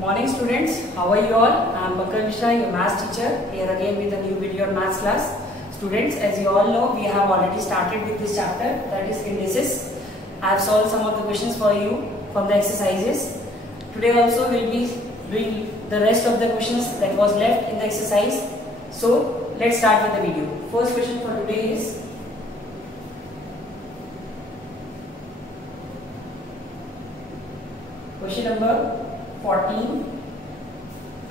Morning students, how are you all? I am Bakar Mishra, your maths teacher, here again with a new video on maths class. Students, as you all know, we have already started with this chapter, that is indices. I have solved some of the questions for you from the exercises. Today also we will be doing the rest of the questions that was left in the exercise. So let's start with the video. First question for today is question number 14,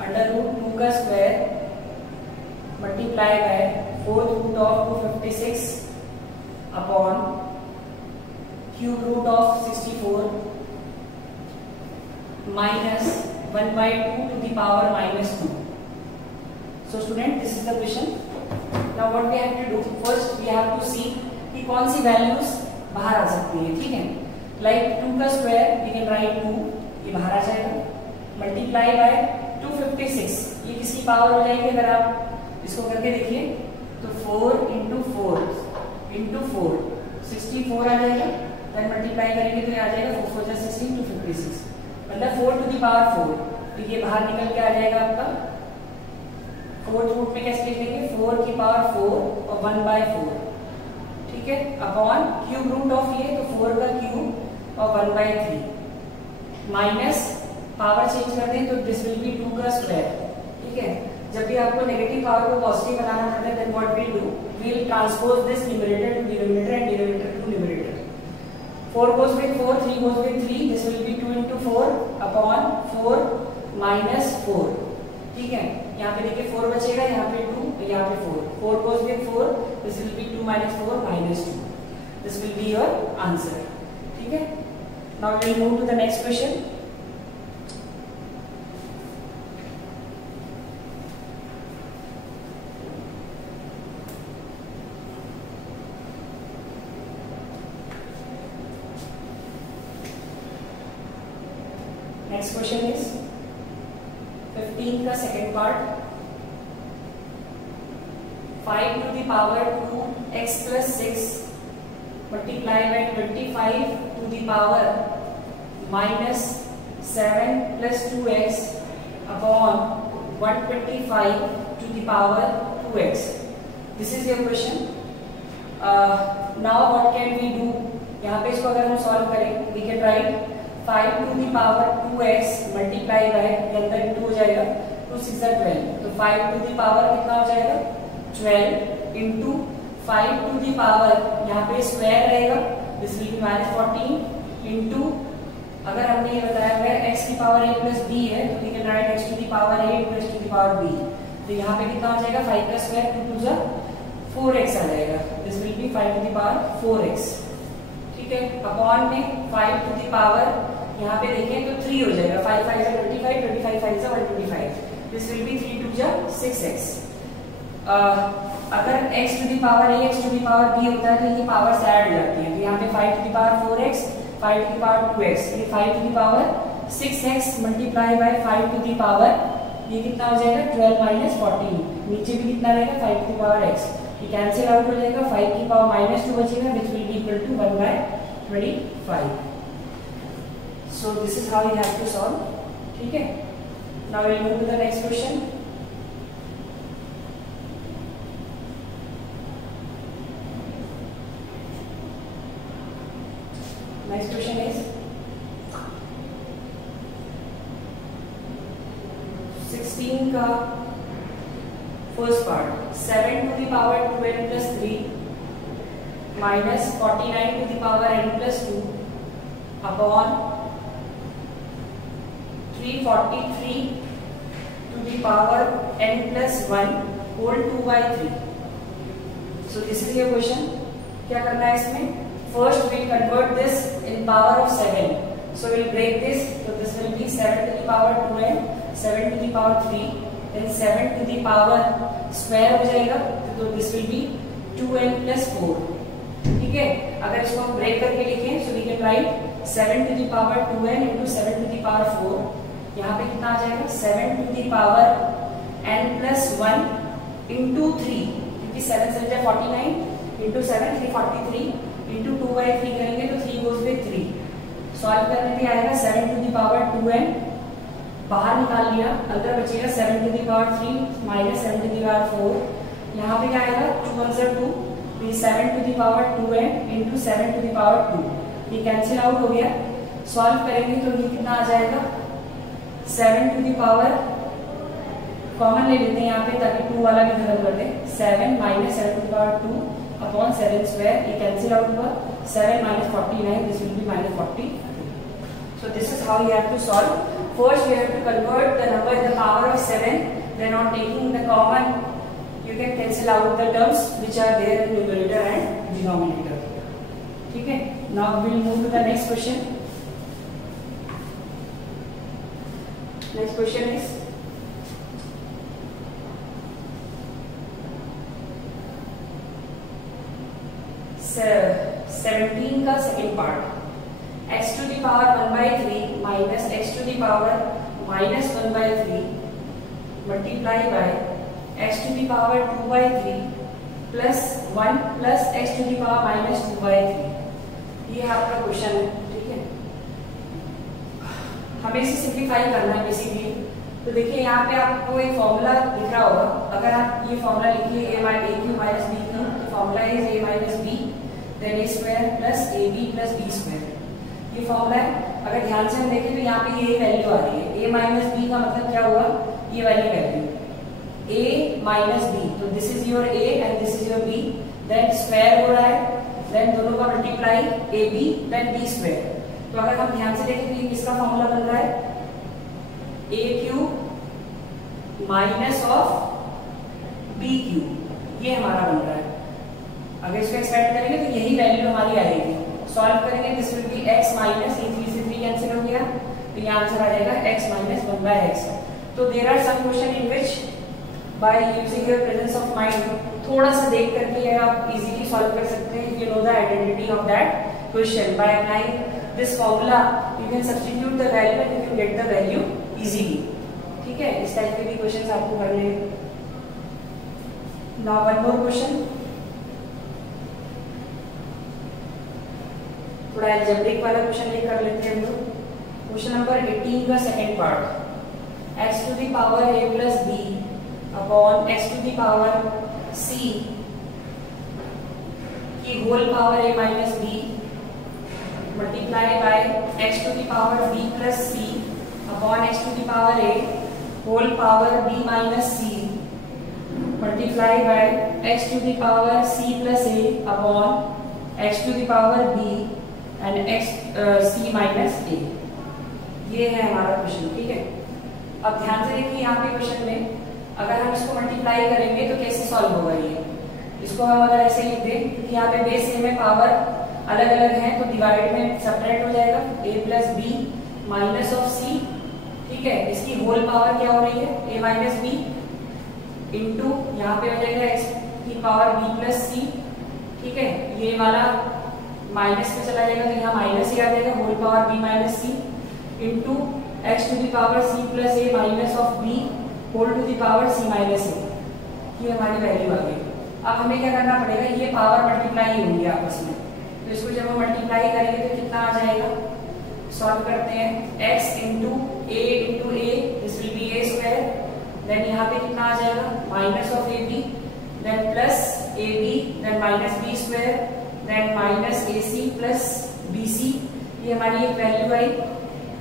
under root 2 का square multiply by 4th root of 256 upon cube root of 64 minus 1 by 2 to the power minus 2. So student, this is the question. Now what we have to do, first we have to see कि कौन सी values बाहर आ सकती है, ठीक है? Like 2 का square we can write 2, ये बाहर आ जाएगा, मल्टीप्लाई बाय 256, ये किसकी पावर हो जाएगी? अगर आप इसको करके देखिए तो 4 इंटू 4 64 आ जाएगा, देन मल्टीप्लाई करेंगे तो ये आ जाएगा 4 4 16 256, मतलब 4 टू द पावर 4, तो ये बाहर निकल के आ जाएगा आपका फोर्थ रूट में कैसे लिख लेंगे 4 की पावर 4 और 1 बाय 4, ठीक है, अपॉन क्यूब रूट ऑफ ये तो 4 का क्यूब और 1 बाय 3 माइनस पावर चेंज कर दें तो दिस विल बी 2 का स्क्वायर, ठीक है। जब भी आपको नेगेटिव पावर को पॉजिटिव बनाना होता है then what will do, we will transpose this numerator to denominator and denominator to numerator. 4 goes with 4, 3 goes with 3, this will be 2 into 4 upon 4 minus 4, ठीक है। यहाँ पे देखिए 4 बचेगा, यहाँ पे 2, यहाँ पे 4 goes with 4, this will be 2 minus 4 minus 2, this will be your answer, ठीक है। Now we will move to the next question. Next question is 15 का second part, 5 to the power 2x plus 6 multiply by 25 to the power minus 7 plus 2x upon 125 to the power 2x. This is your question. Now what can we do? यहाँ पे इसको अगर हम solve करें, we can write 5 to the power 2x multiply by ये अंदर into हो जाएगा 2 6 12, तो 5 to the power कितना हो जाएगा 12 इंटू 5 to the power यहाँ पे स्क्वायर रहेगा, this will be minus 14 into अगर हमने ये बताया हुआ है x की पावर a प्लस b है तो we can write x to the power a plus to the power b, तो यहाँ पे कितना हो जाएगा 5 का स्क्वायर 2 2 4x आ जाएगा, this will B 5 to the power 4x, ठीक है। अपॉन में 5 to the power यहाँ पे देखें तो 3 हो जाएगा, 5 5 जा 25 25 5 जा 125, दिस विल बी 3 2 जा 6x। अगर x to the power a x to the power b होता है तो ये पावर्स ऐड हो जाती हैं, तो यहाँ पे 5 to the power 4x 5 to the power 2x, ये 5 to the power 6x multiply by 5 to the power ये कितना हो जाएगा 12 minus 14, नीचे भी कितना रहेगा 5 to the power x, ये कैंसिल आउट हो जाएगा, 5 की पावर minus 2 बचेगा which will be equal to 1 by 25. So this is how you have to solve, ठीक है। Now we'll move to the next question. Next question is 16 का first part, 7 to the power 2n plus 3 minus 49 to the power n plus 2 upon 343 to the power n plus 1 whole 2 by 3. So this is your question. क्या करना है इसमें? First we convert this in power of 7. So we'll break this. So this will be 7 to the power 2n, 7 to the power 3, then 7 to the power square हो जाएगा. तो this will be 2n plus 4. ठीक है? अगर इसको हम break करके लिखें, so we can write 7 to the power 2n into 7 to the power 4. यहाँ पे कितना आ जाएगा 7 to the power n plus 1 into 3, क्योंकि 7 से 49 into 7 343 into 2 by 3 करेंगे तो 3 goes with 3, सॉल्व करने पे आएगा 7 to the power 2n बाहर निकाल लिया, अंदर बचेगा 7 to the power 3 minus 7 to the power 4। यहाँ पे क्या आएगा 2 1 2, 7 to the power 2n into 7 to the power 2, ये कैंसिल आउट हो गया। सॉल्व करेंगे तो ये कितना आ जाएगा 7 टू द पावर, कॉमन ले लेते हैं यहाँ पे ताकि 2 वाला भी खत्म कर दें, 7 minus 7 to the power 2 upon 7 square, ये कैंसिल आउट हुआ, 7 minus 49, this will be minus 40। So this is how you have to solve. First we have to convert the number in the power of 7, then on taking the common you can cancel out the terms which are there in numerator and denominator. ठीक है, now we will move to the next question. Next question is seventeen का second part, x to the power 1/3 minus x to the power minus 1/3 multiply by x to the power 2/3 plus 1 plus x to the power minus 2/3। ये आपका question है, ठीक है। हमें इसे simplify करना है बेसिकली। तो देखिए यहाँ पे आपको एक फॉर्मूला दिख रहा होगा, अगर आप ये फॉर्मूला लिखिए a q minus b q, तो formula is a minus b then a square plus ab plus b square, ये फॉर्मूला है। अगर ध्यान से हम देखें तो यहाँ पे ये वैल्यू आ रही है, a माइनस बी का मतलब क्या हुआ, ये वाली वैल्यू a माइनस बी, तो this is your a and this is your b, then square हो रहा है, देन दोनों का multiply ab then b square. तो अगर हम ध्यान से देखें तो ये किसका फॉर्मूला बन रहा है, a cube minus of b cube, ये हमारा बन रहा है। अगर इसको एक्सपेंड करेंगे तो यही वैल्यू हमारी आएगी। सॉल्व करेंगे this will B x minus, ये 3 से 3 कैंसिल हो गया, तो ये आंसर आ जाएगा x माइनस 1/x। तो there are some question in which by using your presence of mind, थोड़ा सा देख करके आप इजीली सॉल्व कर सकते हैं। You know the identity of that question by applying this formula, you can substitute the value and you can get the value easily. ठीक है, इस टाइप के भी क्वेश्चंस आपको करने हैं। नाउ वन मोर क्वेश्चन, थोड़ा अलजेब्रिक वाला क्वेश्चन ये कर लेते हैं हम लोग। क्वेश्चन नंबर 18 का second part, x to the power a plus b upon x to the power c की whole power a minus b multiply by x to the power b plus c upon x to the power a whole power b minus c multiply by x to the power c plus a upon x to the power b and c minus a। ये है हमारा question, ठीक है। अब ध्यान से देखिए यहाँ पे क्वेश्चन में अगर हम इसको मल्टीप्लाई करेंगे तो कैसे सॉल्व होगा ये, इसको हम अगर ऐसे लिख दें कि यहाँ पे बेस ए में पावर अलग अलग है तो डिवाइड में सेपरेट हो जाएगा, a plus b minus of c, ठीक है। इसकी होल पावर क्या हो रही है, a माइनस बी इंटू यहाँ पे हो जाएगा x की पावर b प्लस c, ठीक है। ये वाला माइनस में चला जाएगा तो यहाँ माइनस ही आ जाएगा, whole power b minus c into x to the power c plus a minus of b whole to the power c minus a, ये हमारी वैल्यू आ गई। अब हमें क्या करना पड़ेगा, ये पावर मल्टीप्लाई होंगे आपस में, तो इसको जब हम मल्टीप्लाई करेंगे तो कितना आ जाएगा, सॉल्व करते हैं, x into a this will be a square, then यहाँ पे कितना आ जाएगा minus of ab then plus ab then minus b square then minus ac plus bc, ये हमारी एक वैल्यू आई।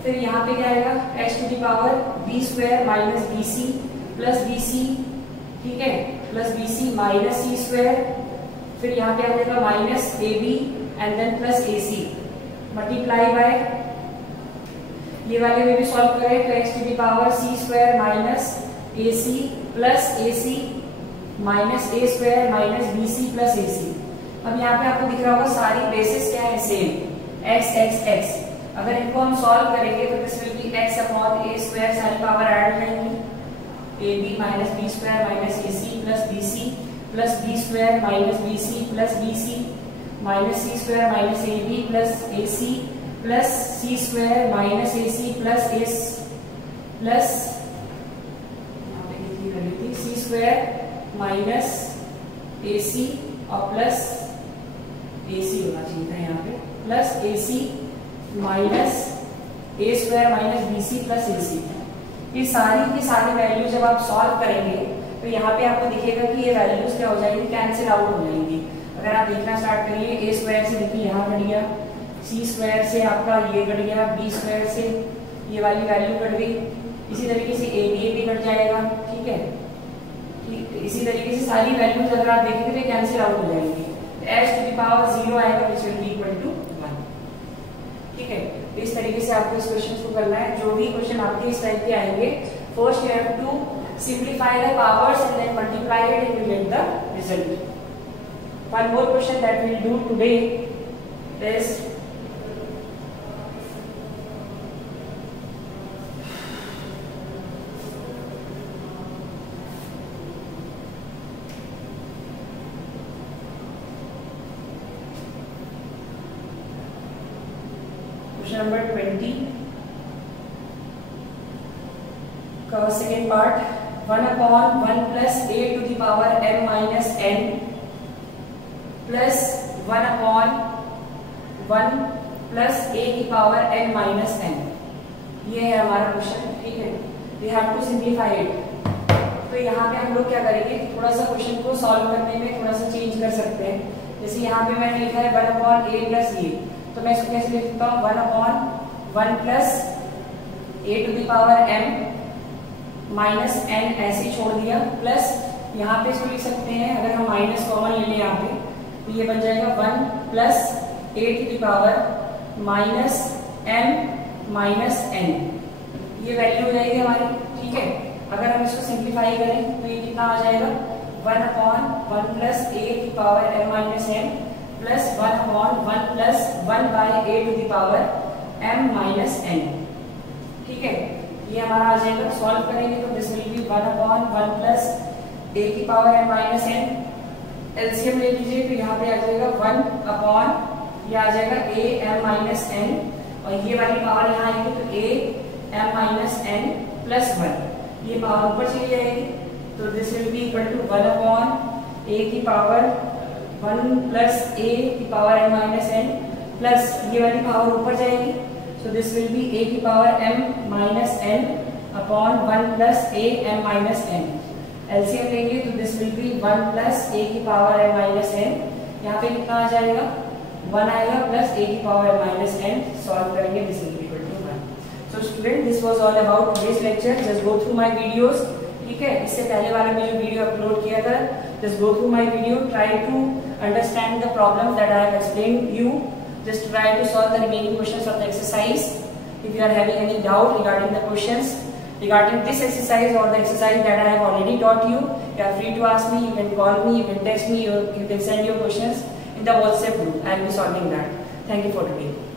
फिर यहाँ पे क्या आएगा, x to the power b square minus bc plus bc, ठीक है, plus bc minus c square, फिर यहाँ पे आ जाएगा minus ab and then plus ac multiply by, ये वाले में भी सॉल्व करें तो x to the power c square minus ac plus ac minus a square minus bc plus ac। अब यहाँ पे आपको दिख रहा होगा सारी बेसिस क्या है, सेम x x x। अगर इनको हम सॉल्व करेंगे तो this will B x upon a square, सारी पावर ऐड हो जाएंगी, ab minus b square minus ac plus b square minus bc plus bc minus c square minus ab plus ac plus c square minus ac plus s plus c square minus ac और plus ac होना चाहिए था यहाँ पे, plus ac minus a square minus bc plus ac। ये सारी की सारी वैल्यू जब आप सॉल्व करेंगे तो यहाँ पे आपको दिखेगा कि ये वैल्यूज क्या हो जाएंगी, कैंसिल आउट हो जाएंगी। अगर आप देखना स्टार्ट करिए, ए स्क्वायर से देखिए यहाँ कट गया, सी स्क्वायर से आपका ये कट गया, बी स्क्वायर से ये वाली वैल्यू कट गई, इसी तरीके से ए भी कट जाएगा, ठीक है। इसी तरीके से सारी वैल्यूज अगर आप देखेंगे तो कैंसिल आउट हो जाएंगी। एच टू द पावर 0 आएगा which will be equal to 1, ठीक है। तो इस तरीके से आपको इस क्वेश्चन को करना है। जो भी क्वेश्चन आपके इस टाइप के आएंगे, first you have to simplify the powers and then multiply it and you get the result. One more question that we'll do today is question number 20 का second part, 1 upon 1 plus a to the power m minus n plus 1 upon 1 plus a की power n minus n, ये है हमारा question, ठीक है। We have to simplify it। तो यहाँ पे हम लोग क्या करेंगे, थोड़ा सा क्वेश्चन को सॉल्व करने में थोड़ा सा चेंज कर सकते हैं। जैसे यहाँ पे मैंने लिखा है 1 upon a plus a, तो मैं इसको कैसे लिख सकता हूँ, 1 upon 1 plus a to the power m minus n ऐसे छोड़ दिया, प्लस यहाँ पे इसको लिख सकते हैं, अगर हम माइनस कॉमन ले लें यहाँ पे तो ये बन जाएगा 1 plus a to the power minus m minus n, ये वैल्यू हो जाएगी हमारी, ठीक है। अगर हम इसको सिंप्लीफाई करें तो ये कितना आ जाएगा, 1 upon 1 plus a to the power m minus n plus 1 upon 1 plus 1 by a to the power m minus n, ठीक है। ये हमारा आ जाएगा, सॉल्व करेंगे तो this will be 1 upon 1 plus a की power m minus n, LCM ले लीजिए तो यहाँ पे आ जाएगा 1 अपॉन, ये आ जाएगा ए एम माइनस एन, और ये वाली पावर यहाँ आएगी तो a m minus n plus 1, ये पावर ऊपर चली जाएगी तो this will be equal to 1 upon a की पावर 1 प्लस ए की power m minus n plus ये वाली पावर ऊपर जाएगी, so this will be a की power m minus n upon 1 plus a m minus n, LCM लेंगे तो this will be 1 plus a की power m minus n, यहाँ पे कितना आ जाएगा, 1 आएगा प्लस a की power m minus n, solve करेंगे this will be equal to 1। So student, this was all about today's lecture, just go through my videos, ठीक है। इससे पहले वाला में जो वीडियो अपलोड किया था, just go through my video, try to understand the problems that I have explained you, just try to solve the remaining questions of the exercise. If you are having any doubt regarding the questions regarding this exercise or the exercise that I have already taught you, you are free to ask me, you can call me, you can text me, you can send your questions in the WhatsApp group. I will be solving that. Thank you for today.